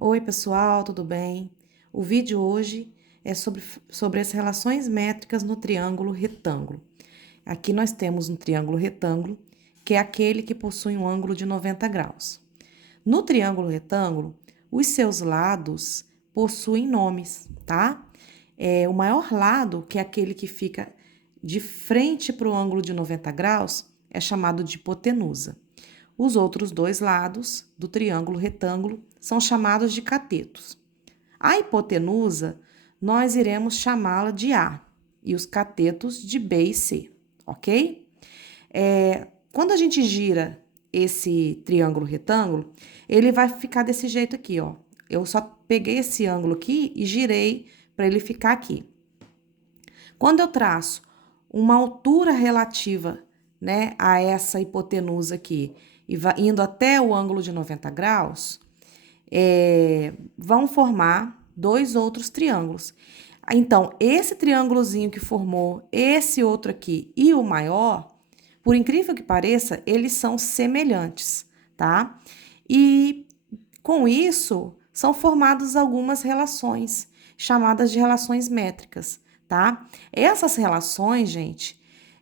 Oi, pessoal, tudo bem? O vídeo hoje é sobre as relações métricas no triângulo retângulo. Aqui nós temos um triângulo retângulo, que é aquele que possui um ângulo de 90 graus. No triângulo retângulo, os seus lados possuem nomes, tá? O maior lado, que é aquele que fica de frente para o ângulo de 90 graus, é chamado de hipotenusa. Os outros dois lados do triângulo retângulo são chamados de catetos. A hipotenusa, nós iremos chamá-la de A e os catetos de B e C, ok? Quando a gente gira esse triângulo retângulo, ele vai ficar desse jeito aqui, ó. Eu só peguei esse ângulo aqui e girei para ele ficar aqui. Quando eu traço uma altura relativa, né, a essa hipotenusa aqui, e indo até o ângulo de 90 graus, vão formar dois outros triângulos. Então, esse triângulozinho que formou esse outro aqui e o maior, por incrível que pareça, eles são semelhantes, tá? E com isso, são formadas algumas relações, chamadas de relações métricas, tá? Essas relações, gente,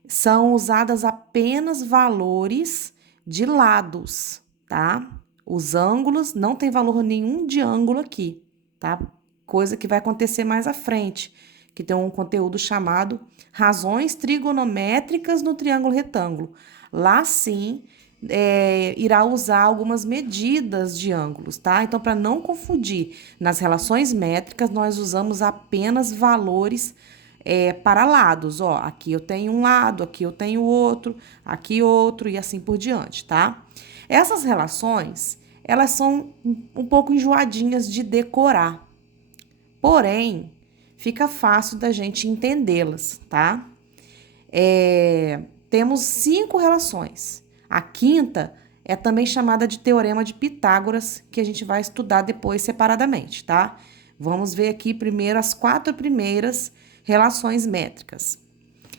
são usadas apenas valores de lados, tá? Os ângulos, não tem valor nenhum de ângulo aqui, tá? Coisa que vai acontecer mais à frente, que tem um conteúdo chamado razões trigonométricas no triângulo retângulo. Lá sim, irá usar algumas medidas de ângulos, tá? Então, para não confundir, nas relações métricas, nós usamos apenas valores para lados, ó. Aqui eu tenho um lado, aqui eu tenho outro, aqui outro e assim por diante, tá? Essas relações, elas são um pouco enjoadinhas de decorar, porém, fica fácil da gente entendê-las, tá? Temos 5 relações. A quinta é também chamada de Teorema de Pitágoras, que a gente vai estudar depois separadamente, tá? Vamos ver aqui primeiro as 4 primeiras relações métricas.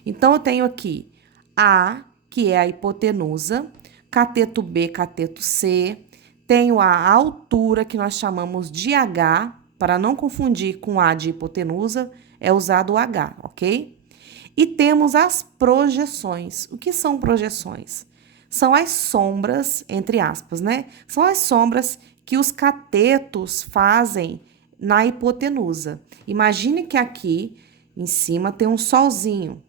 Então, eu tenho aqui A, que é a hipotenusa, cateto B, cateto C, tenho a altura, que nós chamamos de H, para não confundir com A de hipotenusa, é usado o H, ok? E temos as projeções. O que são projeções? São as sombras, entre aspas, né? São as sombras que os catetos fazem na hipotenusa. Imagine que aqui em cima tem um solzinho,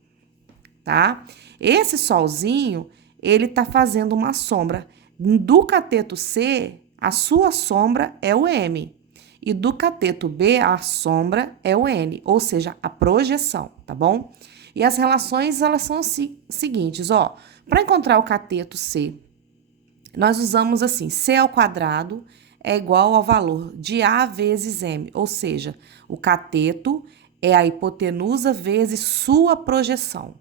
tá? Esse solzinho, ele tá fazendo uma sombra. Do cateto C, a sua sombra é o M. E do cateto B, a sombra é o N, ou seja, a projeção, tá bom? E as relações, elas são seguintes, ó. Para encontrar o cateto C, nós usamos assim, C ao quadrado é igual ao valor de A vezes M, ou seja, o cateto é a hipotenusa vezes sua projeção.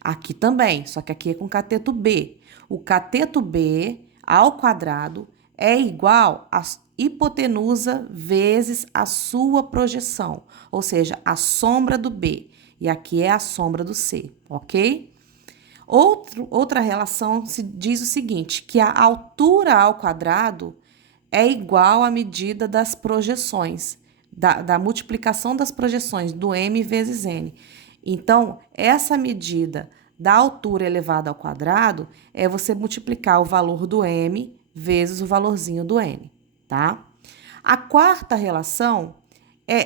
Aqui também, só que aqui é com cateto B. O cateto B ao quadrado é igual a hipotenusa vezes a sua projeção, ou seja, a sombra do B. E aqui é a sombra do C, ok? Outra relação se diz o seguinte, que a altura ao quadrado é igual à medida das projeções, da multiplicação das projeções, do M vezes N. Então, essa medida da altura elevada ao quadrado é você multiplicar o valor do M vezes o valorzinho do N, tá? A quarta relação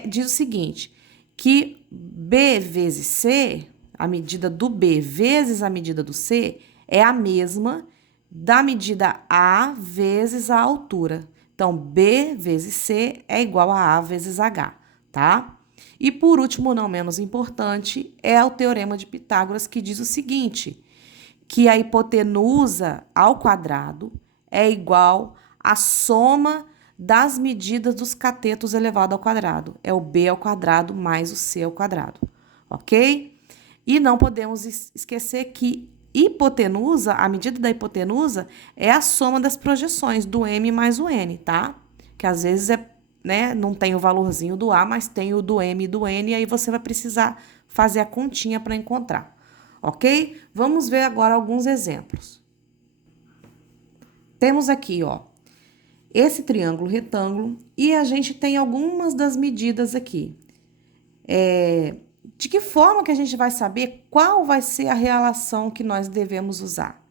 diz o seguinte, que B vezes C, a medida do B vezes a medida do C, é a mesma da medida A vezes a altura. Então, B vezes C é igual a A vezes H, tá? E por último, não menos importante, é o Teorema de Pitágoras, que diz o seguinte, que a hipotenusa ao quadrado é igual à soma das medidas dos catetos elevado ao quadrado. É o B ao quadrado mais o C ao quadrado, ok? E não podemos esquecer que hipotenusa, a medida da hipotenusa é a soma das projeções do M mais o N, tá? Que às vezes não tem o valorzinho do A, mas tem o do M e do N, e aí você vai precisar fazer a continha para encontrar, ok? Vamos ver agora alguns exemplos. Temos aqui, ó, esse triângulo retângulo e a gente tem algumas das medidas aqui. De que forma que a gente vai saber qual vai ser a relação que nós devemos usar?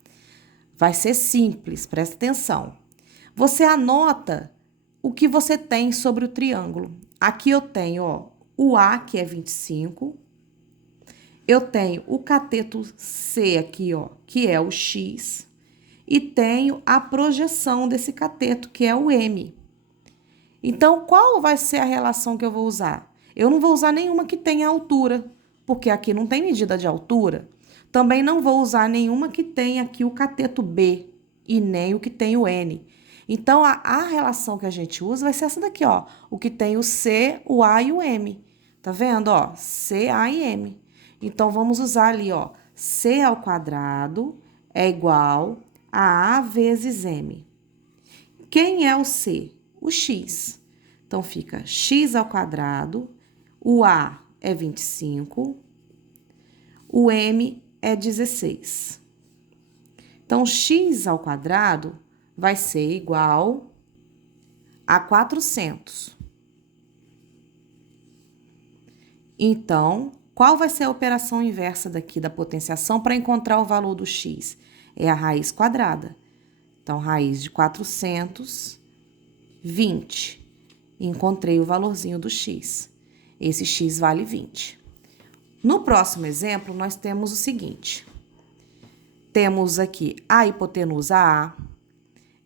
Vai ser simples, presta atenção. Você anota o que você tem sobre o triângulo. Aqui eu tenho, ó, o A, que é 25. Eu tenho o cateto C aqui, ó, que é o X. E tenho a projeção desse cateto, que é o M. Então, qual vai ser a relação que eu vou usar? Eu não vou usar nenhuma que tenha altura, porque aqui não tem medida de altura. Também não vou usar nenhuma que tenha aqui o cateto B e nem o que tem o N. Então, a relação que a gente usa vai ser essa daqui, ó. O que tem o C, o A e o M. Tá vendo, ó? C, A e M. Então, vamos usar ali, ó. C ao quadrado é igual a vezes M. Quem é o C? O X. Então, fica X ao quadrado, o A é 25, o M é 16. Então, X ao quadrado vai ser igual a 400. Então, qual vai ser a operação inversa daqui da potenciação para encontrar o valor do X? É a raiz quadrada. Então, raiz de 400, 20. Encontrei o valorzinho do X. Esse X vale 20. No próximo exemplo, nós temos o seguinte. Temos aqui a hipotenusa A.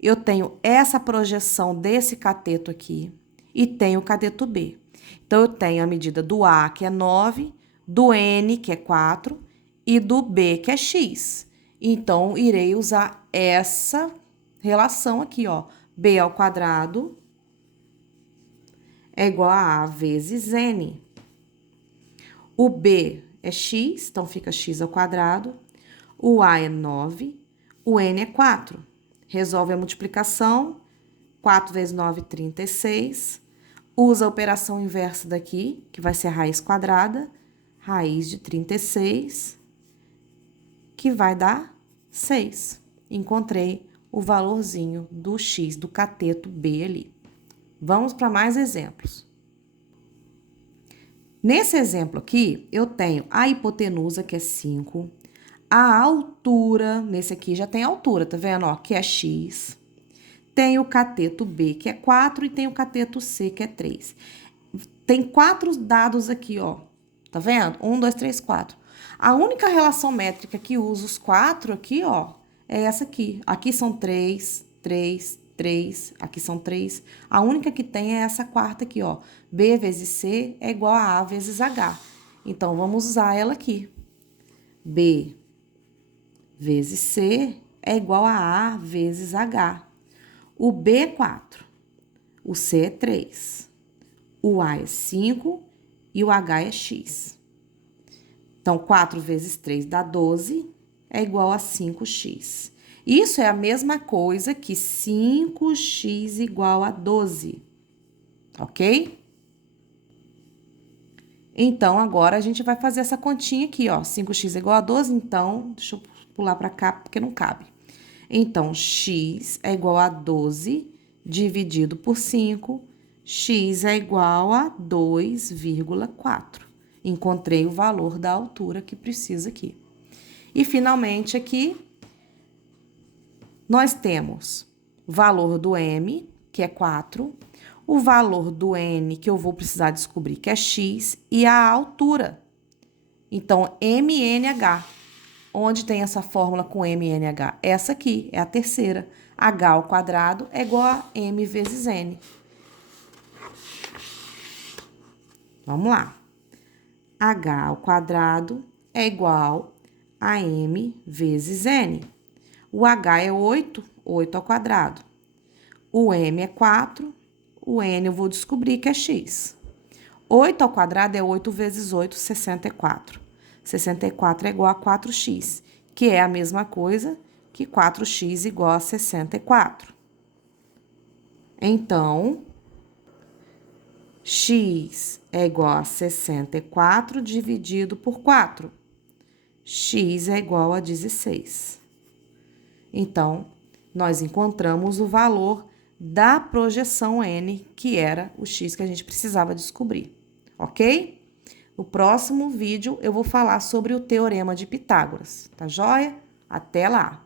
Eu tenho essa projeção desse cateto aqui e tenho o cateto B. Então, eu tenho a medida do A, que é 9, do N, que é 4, e do B, que é X. Então, irei usar essa relação aqui, ó. B ao quadrado é igual a vezes N. O B é X, então fica X ao quadrado. O A é 9, o N é 4. Resolve a multiplicação. 4 vezes 9, 36. Usa a operação inversa daqui, que vai ser a raiz quadrada. Raiz de 36, que vai dar 6. Encontrei o valorzinho do X, do cateto B ali. Vamos para mais exemplos. Nesse exemplo aqui, eu tenho a hipotenusa, que é 5. A altura, nesse aqui já tem altura, tá vendo? Ó, que é X. Tem o cateto B, que é 4, e tem o cateto C, que é 3. Tem 4 dados aqui, ó. Tá vendo? 1, 2, 3, 4. A única relação métrica que usa os 4 aqui, ó, é essa aqui. Aqui são 3, 3, 3, aqui são 3. A única que tem é essa quarta aqui, ó. B vezes C é igual a A vezes H. Então, vamos usar ela aqui. B vezes C é igual a A vezes H. O B é 4, o C é 3, o A é 5 e o H é X. Então, 4 vezes 3 dá 12, é igual a 5x. Isso é a mesma coisa que 5x igual a 12, ok? Então, agora a gente vai fazer essa continha aqui, ó. 5x é igual a 12, então, deixa eu pular para cá porque não cabe. Então, x é igual a 12 dividido por 5, x é igual a 2,4. Encontrei o valor da altura que precisa aqui. E, finalmente, aqui, nós temos o valor do M, que é 4, o valor do N, que eu vou precisar descobrir, que é X, e a altura. Então, MNH. Onde tem essa fórmula com MNH? Essa aqui, é a terceira. H ao quadrado é igual a M vezes N. Vamos lá. H ao quadrado é igual a M vezes N. O H é 8, 8 ao quadrado. O M é 4, o N eu vou descobrir que é X. 8 ao quadrado é 8 vezes 8, 64. 64 é igual a 4x, que é a mesma coisa que 4x igual a 64. Então, x é igual a 64 dividido por 4. X é igual a 16. Então, nós encontramos o valor da projeção N, que era o x que a gente precisava descobrir, ok? No próximo vídeo eu vou falar sobre o Teorema de Pitágoras, tá joia? Até lá!